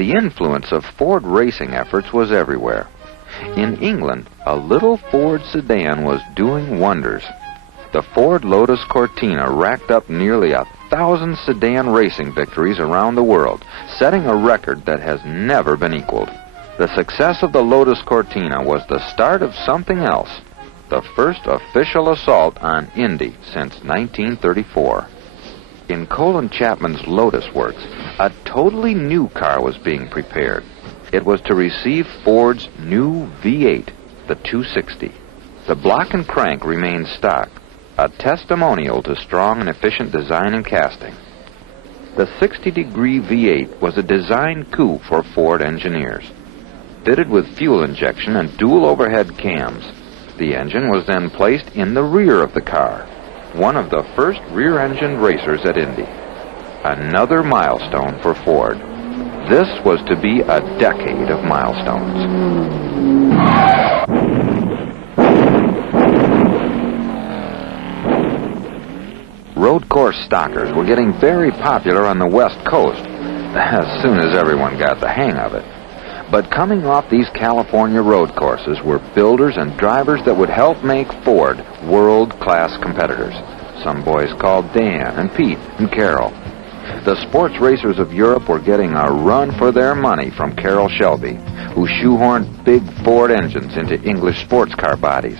The influence of Ford racing efforts was everywhere. In England, a little Ford sedan was doing wonders. The Ford Lotus Cortina racked up nearly 1,000 sedan racing victories around the world, setting a record that has never been equaled. The success of the Lotus Cortina was the start of something else, the first official assault on Indy since 1934. In Colin Chapman's Lotus Works, a totally new car was being prepared. It was to receive Ford's new V8, the 260. The block and crank remained stock, a testimonial to strong and efficient design and casting. The 60-degree V8 was a design coup for Ford engineers. Fitted with fuel injection and dual overhead cams, the engine was then placed in the rear of the car, one of the first rear-engined racers at Indy. Another milestone for Ford. This was to be a decade of milestones. Road course stockers were getting very popular on the West Coast as soon as everyone got the hang of it. But coming off these California road courses were builders and drivers that would help make Ford world-class competitors. Some boys called Dan and Pete and Carroll. The sports racers of Europe were getting a run for their money from Carroll Shelby, who shoehorned big Ford engines into English sports car bodies.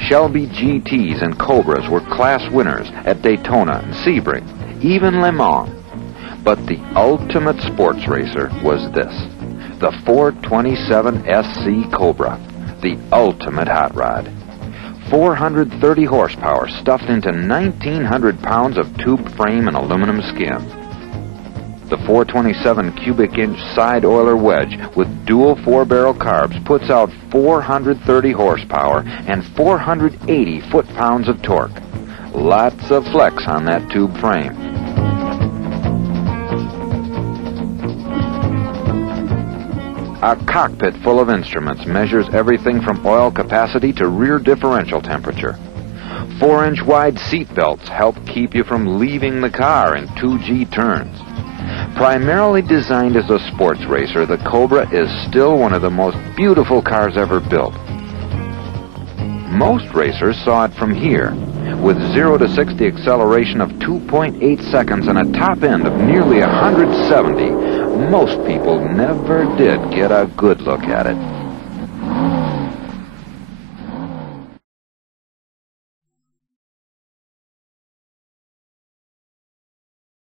Shelby GTs and Cobras were class winners at Daytona and Sebring, even Le Mans. But the ultimate sports racer was this, the Ford 27 SC Cobra, the ultimate hot rod. 430 horsepower stuffed into 1,900 pounds of tube frame and aluminum skin. The 427 cubic inch side oiler wedge with dual 4-barrel carbs puts out 430 horsepower and 480 foot-pounds of torque. Lots of flex on that tube frame. A cockpit full of instruments measures everything from oil capacity to rear differential temperature. 4-inch wide seat belts help keep you from leaving the car in 2G turns. Primarily designed as a sports racer, the Cobra is still one of the most beautiful cars ever built. Most racers saw it from here, with 0 to 60 acceleration of 2.8 seconds and a top end of nearly 170. Most people never did get a good look at it.